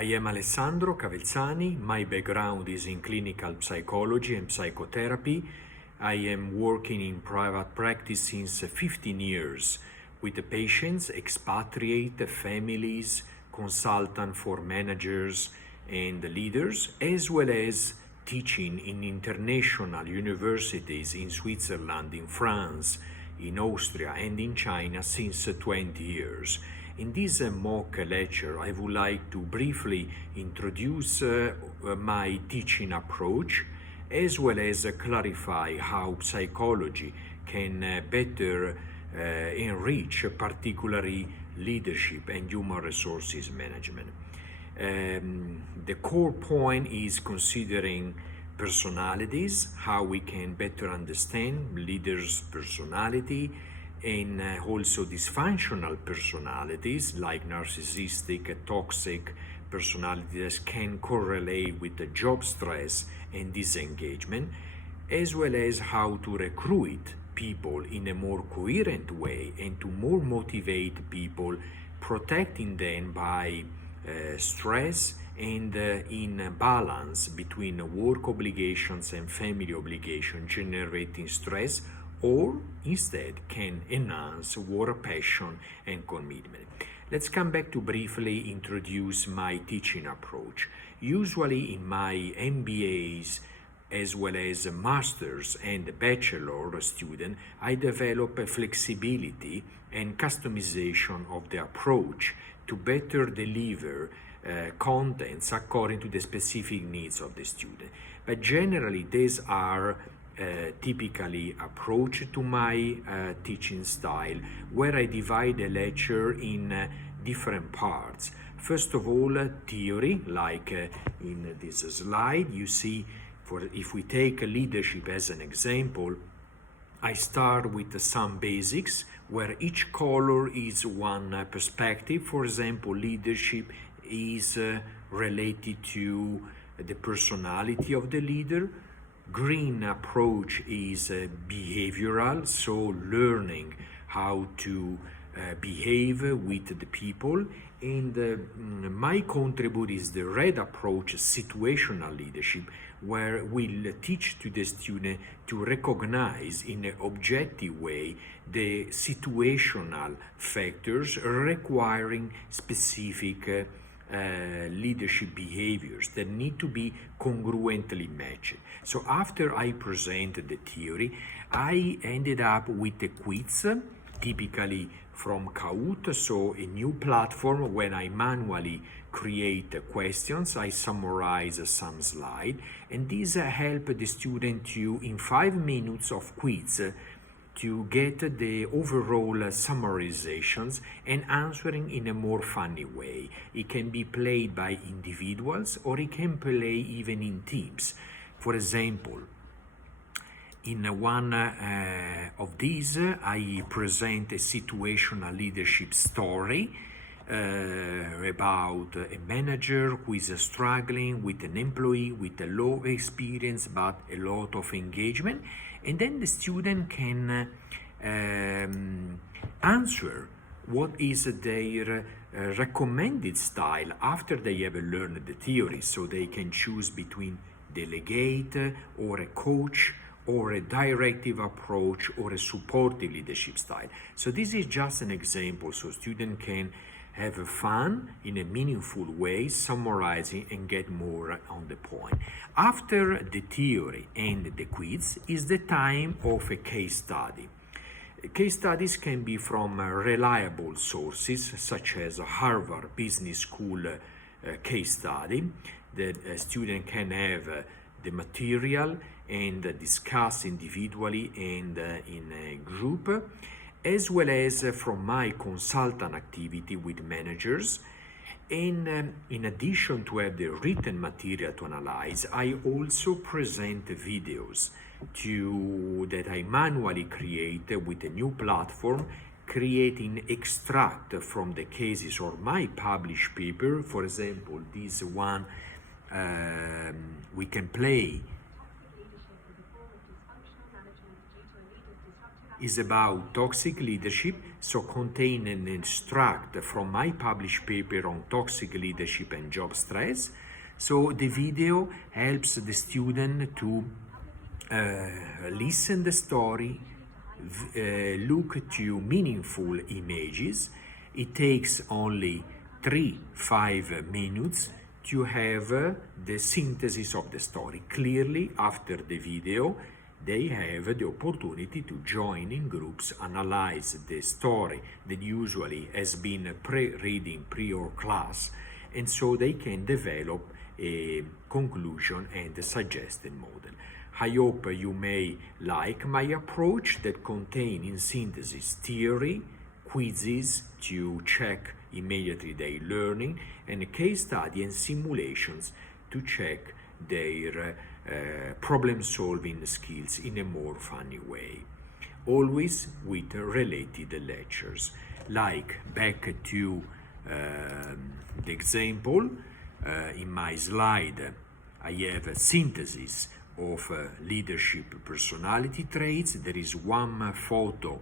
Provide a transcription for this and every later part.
I am Alessandro Cavelzani. My background is in clinical psychology and psychotherapy. I am working in private practice since 15 years with the patients, expatriate families, consultant for managers and leaders, as well as teaching in international universities in Switzerland, in France, in Austria, and in China since 20 years. In this mock lecture, I would like to briefly introduce my teaching approach, as well as clarify how psychology can better enrich particularly leadership and human resources management. The core point is considering personalities, how we can better understand leaders' personality, and also dysfunctional personalities like narcissistic, toxic personalities can correlate with the job stress and disengagement, as well as how to recruit people in a more coherent way and to more motivate people, protecting them by stress and in balance between work obligations and family obligations, generating stress, or instead can enhance work passion and commitment. Let's come back to briefly introduce my teaching approach. Usually in my MBAs, as well as a master's and bachelor student, I develop a flexibility and customization of the approach to better deliver contents according to the specific needs of the student. But generally, these are typically approach to my teaching style, where I divide the lecture in different parts. First of all, theory, like in this slide, you see, if we take leadership as an example, I start with some basics where each color is one perspective. For example, leadership is related to the personality of the leader. Green approach is behavioral, so learning how to behave with the people. And my contribute is the red approach, situational leadership, where we'll teach to the student to recognize in an objective way the situational factors requiring specific leadership behaviors that need to be congruently matched. So after I presented the theory, I ended up with a quiz, typically from Kahoot, so a new platform when I manually create questions. I summarize some slides, and these help the student to, in 5 minutes of quiz, to get the overall summarizations and answering in a more funny way. It can be played by individuals or it can play even in teams. For example, in one of these, I present a situational leadership story about a manager who is struggling with an employee with a low experience but a lot of engagement, and then the student can answer what is their recommended style after they have learned the theory, so they can choose between delegate or a coach or a directive approach or a supportive leadership style. So this is just an example, so students can have fun in a meaningful way, summarizing and get more on the point. After the theory and the quiz is the time of a case study. Case studies can be from reliable sources, such as Harvard Business School case study. The student can have the material and discuss individually and in a group, as well as from my consultant activity with managers. And in addition to have the written material to analyze, I also present videos that I manually create with a new platform, creating extract from the cases or my published paper. For example, this one we can play is about toxic leadership, so contain an extract from my published paper on toxic leadership and job stress. So the video helps the student to listen the story, look to meaningful images. It takes only 3-5 minutes to have the synthesis of the story. Clearly, after the video, they have the opportunity to join in groups, analyze the story that usually has been pre-reading prior class, and so they can develop a conclusion and a suggested model. I hope you may like my approach that contain in synthesis theory, quizzes to check immediately their learning, and a case study and simulations to check their problem-solving skills in a more funny way. Always with related lectures. Like back to the example, in my slide, I have a synthesis of leadership personality traits. There is one photo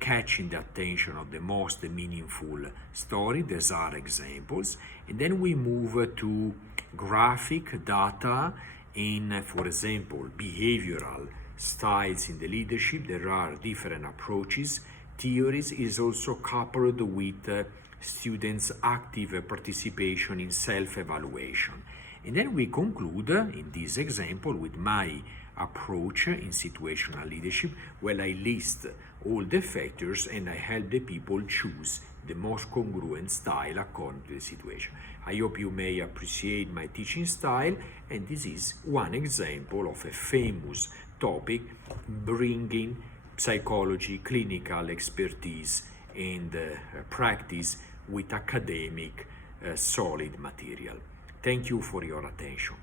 catching the attention of the most meaningful story. These are examples. And then we move to graphic data in, for example, behavioral styles in the leadership. There are different approaches. Theories is also coupled with students' active participation in self-evaluation. And then we conclude in this example with my approach in situational leadership, where I list all the factors and I help the people choose the most congruent style according to the situation. I hope you may appreciate my teaching style, and this is one example of a famous topic bringing psychology, clinical expertise, and practice with academic solid material. Thank you for your attention.